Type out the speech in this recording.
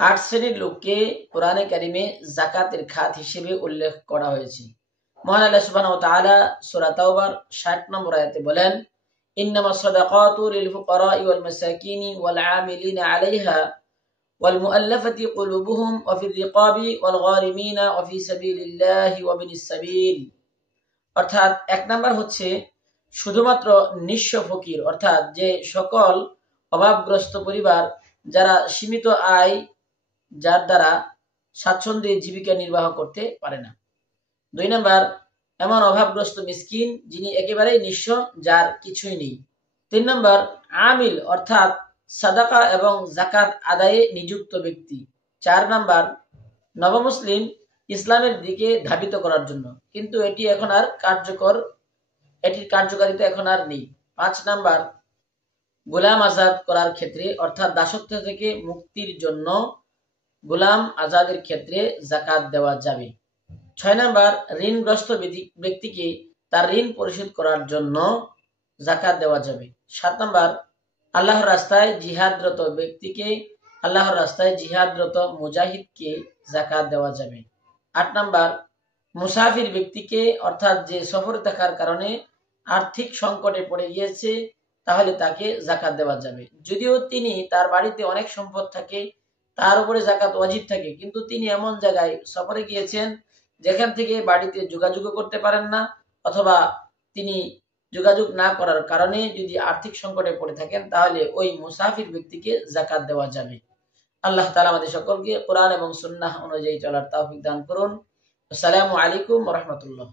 8 শ্রেণীর লোককে কোরআনে কারিমে যাকাতের খাত হিসেবে উল্লেখ করা হয়েছে। মহান আল্লাহ সুবহানাহু ওয়া তাআলা সূরা তাওবার 60 নম্বর আয়াতে বলেন, ইন্নামাস সাদাকাতু লিল ফুকারাই ওয়াল মাসাকিনি ওয়াল আমিলিনা আলাইহা ওয়াল মুআল্লাফাতি কুলুবুহুম ওয়া ফির রিকাবি ওয়াল গারিমিনা ওয়া ফি সাবিলিল্লাহি ওয়া বিনিস সাবিল। অর্থাৎ 1 নাম্বার হচ্ছে শুধুমাত্র নিঃস্ব ফকির, অর্থাৎ যে সকল অভাবগ্রস্ত পরিবার যারা সীমিত আয়, যার দ্বারা স্বাচ্ছন্দ্যে জীবিকা নির্বাহ করতে পারে না। 2 নাম্বার এমন অভাবগ্রস্ত মিসকিন যিনি একেবারেই নিঃস্ব, যার কিছুই নেই। 3 নাম্বার আমিল, অর্থাৎ সাদাকা এবং যাকাত আদায়ে নিযুক্ত ব্যক্তি। 4 নাম্বার নবমুসলিম ইসলামের দিকে ধাবিত করার জন্য, কিন্তু এটির কার্যকারিতা এখন আর নেই। 5 নাম্বার গোলাম আজাদ করার ক্ষেত্রে, অর্থাৎ দাসত্ব থেকে মুক্তির জন্য গোলাম আজাদের ক্ষেত্রে যাকাত দেওয়া যাবে। 6 নাম্বার ঋণগ্রস্ত ব্যক্তিকে তার ঋণ পরিশোধ করার জন্য যাকাত দেওয়া যাবে। 7 নাম্বার আল্লাহর রাস্তায় জিহাদরত ব্যক্তিকে, আল্লাহর রাস্তায় জিহাদরত মুজাহিদকে যাকাত দেওয়া যাবে। 8 নাম্বার মুসাফির ব্যক্তিকে, অর্থাৎ যে সফরে থাকার কারণে আর্থিক সংকটে পড়ে গিয়েছে, তাহলে তাকে যাকাত দেওয়া যাবে। যদিও তিনি তার বাড়িতে অনেক সম্পদ থাকে, তার উপরে যাকাত ওয়াজিব থাকে, কিন্তু তিনি এমন জায়গায় সফরে গিয়েছেন যেখান থেকে বাড়িতে যোগাযোগ করতে পারেন না, অথবা তিনি যোগাযোগ না করার কারণে যদি আর্থিক সংকটে পড়ে থাকেন, তাহলে ওই মুসাফির ব্যক্তিকে যাকাত দেওয়া যাবে। আল্লাহ তাআলা আমাদের সকলকে কোরআন এবং সুন্নাহ অনুযায়ী চলার তৌফিক দান করুন। আসসালামু আলাইকুম ওয়া রাহমাতুল্লাহ।